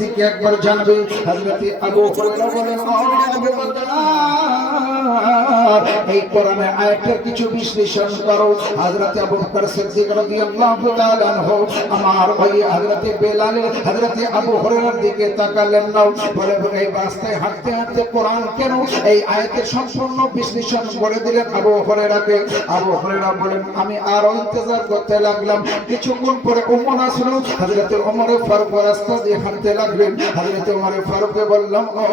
সিদ্দিক একবার জানবে। হযরত আবু হুরায়রা বলেন, ও আবু বকর, এই কোরআনের আয়াতের কিছু বিশ্লেষণ করো। হযরত আবু বকর সিদ্দিক রাদিয়াল্লাহু তাআলা আনহু আমার ওই হযরত বেলাল, হযরত আবু হুরায়রার দিকে তাকালেন না, বলে এই রাস্তায় হাঁটতে হাঁটতে কোরআন কেন, এই আয়াতের সম্পূর্ণ বিশ্লেষণ করে দিলেন আবু হুরায়রাকে। আবু হুরায়রা বলেন, আমি আরো ইন্তজার করতে লাগলাম। কিছুক্ষণ পরে ওমর আসলো। হযরত ওমর ফারুক রাস্তা দিয়ে হাঁটতে লাগলেন। হযরত ওমর ফারুককে বললাম, ও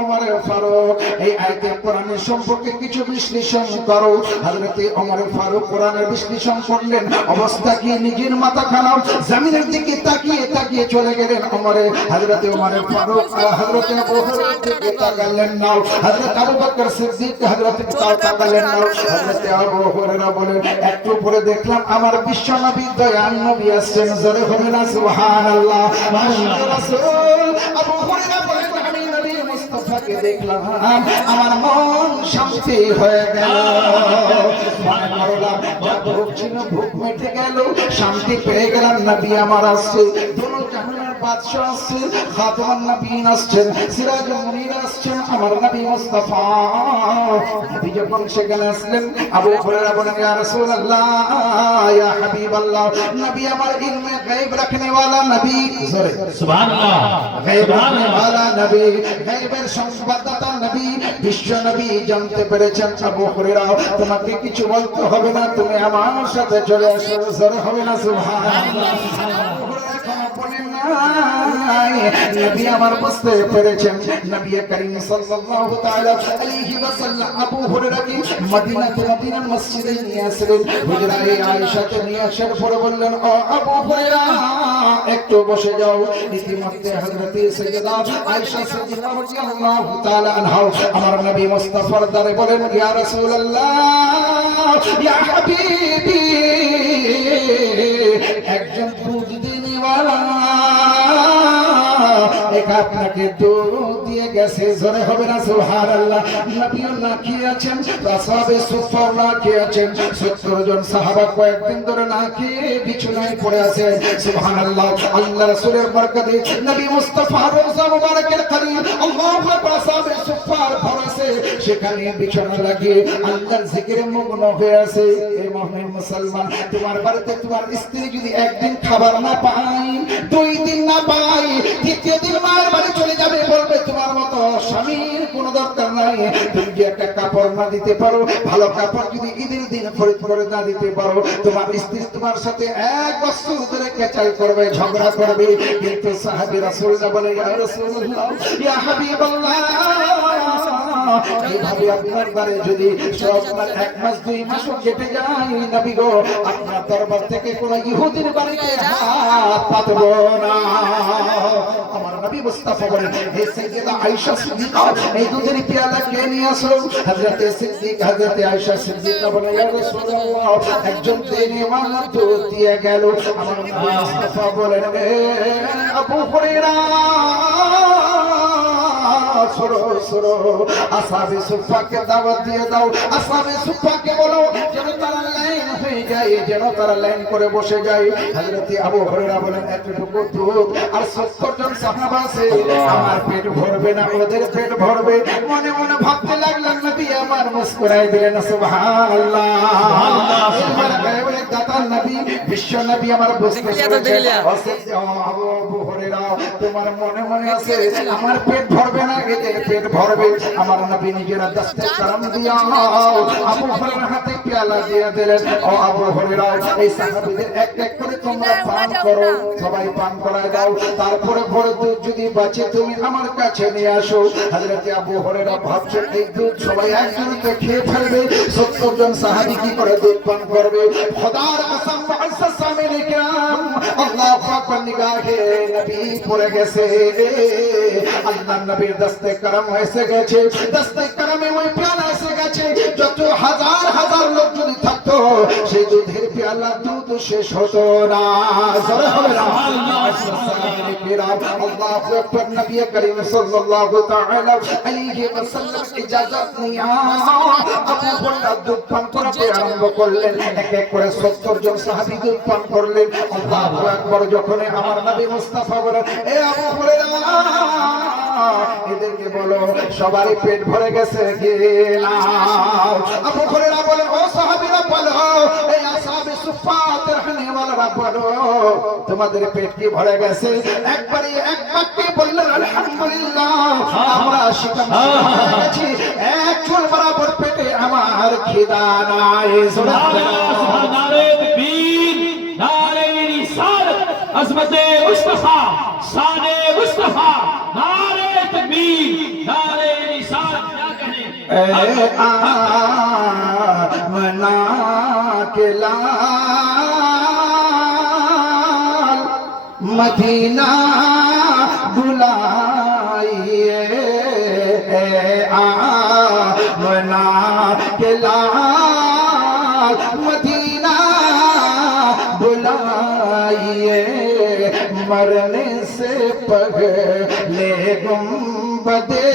ওমর ফারুক, এই আয়াতে কোরআনের সম্পর্কে কিছু বিশ্লেষণ করো। হযরত ওমর ফারুক কোরআনের বিশ্লেষণ করলেন। অবস্থা কি, নিজের মাথা খারাপ, জমিনের দিকে তাকিয়ে তাকিয়ে চলে গেলেন ওমরে। হযরত ওমর ফারুক হযরত আবু হুরায়রার দিকে তাকালেন না। হযরত আবু বকর সিদ্দিক হযরত তাকালেন না। হযরত আবু হুরায়রা বলেন, একটু পরে দেখলাম আমার বিশ্ব নবী দয়াল নবী আসছেন। জোরে হবে না সুবহানাল্লাহ। মাশাআল্লাহ রাসূল আবু হুরায়রা বলেন, আমি নবী মুস্তাফাকে দেখলাম, আমার মন শান্তি হয়ে গেল। মনে করলাম যা ভোগ ছিল ভোগ মিটে গেল, শান্তি পেয়ে গেলাম। নবী আমার আসছে, দুনো জাহানের বাদশা আসছে, খাতামুন নবীন আসছেন, সিরাজুল মুনির আসছেন, আমার নবী মুস্তাফা। নবী যখন সেখানে আসলেন, আবু হুরায়রা বলেন, ইয়া রাসূলুল্লাহ, ইয়া হাবিবাল্লাহ, নবী আমার ইলমে গায়ব রাখনে ওয়ালা নবী। জোরে সুবহানাল্লাহ। গায়ব রাখনে ওয়ালা নবী, গায়বের সংবাদদাতা নবী, বিশ্ব নবী জানতে পেরেছেন। আবু হুরায়রা, তোমাকে কিছু বলতে হবে না, তুমি আমার সাথে চলে আসো। জোরে হবে না সুবহানাল্লাহ। নবী আমার বুঝতে পেরেছেন। নবী করিম সাল্লাল্লাহু তাআলা আলাইহি ওয়াসাল্লাম আবু হুরায়রাকে মদিনার মসজিদে নিয়ে আসলেন। হুজরায়ে আয়েশাকে নিয়ে আসার পরে বললেন, ও আবু হুরায়রা, একটু বসে যাও। ইতিমধ্যে হযরত সাইয়্যিদা আয়েশা সিদ্দিকা রাদিয়াল্লাহু তাআলা আনহা আমার নবী মুস্তাফার দ্বারে বলেন, ইয়া রাসূলুল্লাহ, ইয়া হাবিবি, একজন দুধ দিনওয়ালা আপনাকে দুধ দিয়ে গেছে। জোরে হবে না সুবহানাল্লাহ। নবীও না খেয়ে আছেন, সাহাবে সুফাও না খেয়ে আছেন, 70 জন সাহাবা কয়েকদিন ধরে না খেয়ে বিছানায় পড়ে আছেন। সুবহানাল্লাহ। আল্লাহ রাসূলের বরকতে নবী মুস্তাফা রওজা মুবারকের করিম আল্লাহু আকবার, সাহাবে সুফার ভরসে সেখানে বিছানা লাগিয়ে আল্লাহর জিকিরে মগ্ন হয়ে আছে। এই মুমিন মুসলমান, তোমার বাড়িতে তোমার স্ত্রী যদি একদিন খাবার না পায়, 2 দিন না পায়, তৃতীয় দিন মায়ের বাড়ি চলে যাবে, বলবে তোমার মতো স্বামীর কোনো দরকার নাই। তুমি যে একটা কাপড় না দিতে পারো, ভালো কাপড় যদি ঈদের দিন খরিদ করে না দিতে পারো, তোমার স্ত্রী তোমার সাথে 1 বছর ধরে কেচাল করবে, ঝগড়া করবে। কিন্তু সাহাবী রাসূলুল্লাহ বলে, ইয়া রাসূলুল্লাহ, ইয়া হাবিবাল্লাহ, এইভাবে আপনার বাড়ি যদি আপনার 1 মাস 2 মাসও কেটে যায়, নবী গো, আপনার দরবার থেকে কোনো ইহুদির বাড়িতে হাত পাতব না। আমার নবী মুস্তাফা বলেন, হে সাইয়্যিদা আয়েশা সিদ্দিকা, এই দুধের পেয়ালা কে নিয়ে আসো? হযরত সিদ্দিক, হযরত আয়েশা সিদ্দিকা বলে, ইয়া রাসূলুল্লাহ, একজন দিনওয়ালা দুধ দিয়ে গেল। আমার নবী মুস্তাফা বলেন, আবু হুরায়রা, সরো সরো, আসহাবে সুফাকে দাওয়াত দিয়ে দাও। আসহাবে সুফাকে বলো যেন তারা লাইন হয়ে যায়, যেন তারা লাইন করে বসে যায়। হযরত আবু হুরায়রা বলেন, এতটুকু দুধ আর 70 জন সাহাবা আছে, আমার পেট ভরবে না, ওদের পেট ভরবে। মনে মনে ভাবতে লাগলেন, নবী আমার মুস্কুরাই দিলেন। সুবহানাল্লাহ, সুবহানাল্লাহ। বলে দাতা নবী, বিশ্ব নবী আমার বুঝতে পেরেছেন। আবু হুরায়রা, তোমার মনে মনে আছে আমার পেট ভরবে না, এদের পেট ভরবে। আমার নবী নিজের দস্তে করম দিয়া আবু হুরায়রার হাতে পেয়ালা দিয়ে দিলেন। ও আবু হুরায়রা, এই সাহাবীদের এক এক করে তোমরা পান করো, সবাই পান করায় দাও। তারপরে ভরে দুধ যদি বাঁচে তুমি আমার কাছে নিয়ে আসো। হযরত আবু হুরায়রা ভাবছেন, এই দুধ সবাই একজনকে খেয়ে ফেলবে, 70 জন সাহাবী কি করে দুধ পান করবে? খোদার কসম, মুআজ্জাজ সামিনে কিরাম, আল্লাহু আকবার, নিগাহে নবী পড়ে গেছে। আল্লাহর নবীর দস্তে করম এসে গেছে, দস্তে করমে ওই প্রাণ এসে গেছে। যত হাজার হাজার লোক যদি থাকতো সেই দুধের পেয়ালা দুধ শেষ হতো না। জোরে হবে না? আল্লাহু আকবার। নবী করিম সাল্লাল্লাহু তাআলা আলাইহি ওয়াসাল্লাম ইজাজত নিয়া আবু হুরায়রা দুধ পান করতে আরম্ভ করলেন। এক এক করে 70 জন সাহাবী দুধ পান করলেন। আল্লাহু আকবার। যখন আমার নবী মুস্তাফা বলেন, এ আবু হুরায়রা, এদেরকে বলো সবারই পেট ভরে গেছে কিনা? আবু হুরায়রা বলেন, ও সাহাবীরা বলো, এই আসহাবে সুফফাতের হানিওয়ালারা বলো, তোমাদের পেট কি ভরে গেছে? একবারই এক বাক্যে বললেন, আলহামদুলিল্লাহ, আমরা শিকার হয়ে গেছি, এক চুল বরাবর পেটে আমার খিদা নাই। সুবহানাল্লাহ। নারে তাকবীর, নারে রিসালাত, আজমতে মুস্তাফা, শানে মুস্তাফা, नारे तकबीर, नारे रिसालत। क्या कहें? आमना के लाल मदीना बुलाइए, आमना के लाल मदीना बुलाइए, मरने से पहले गुंबदे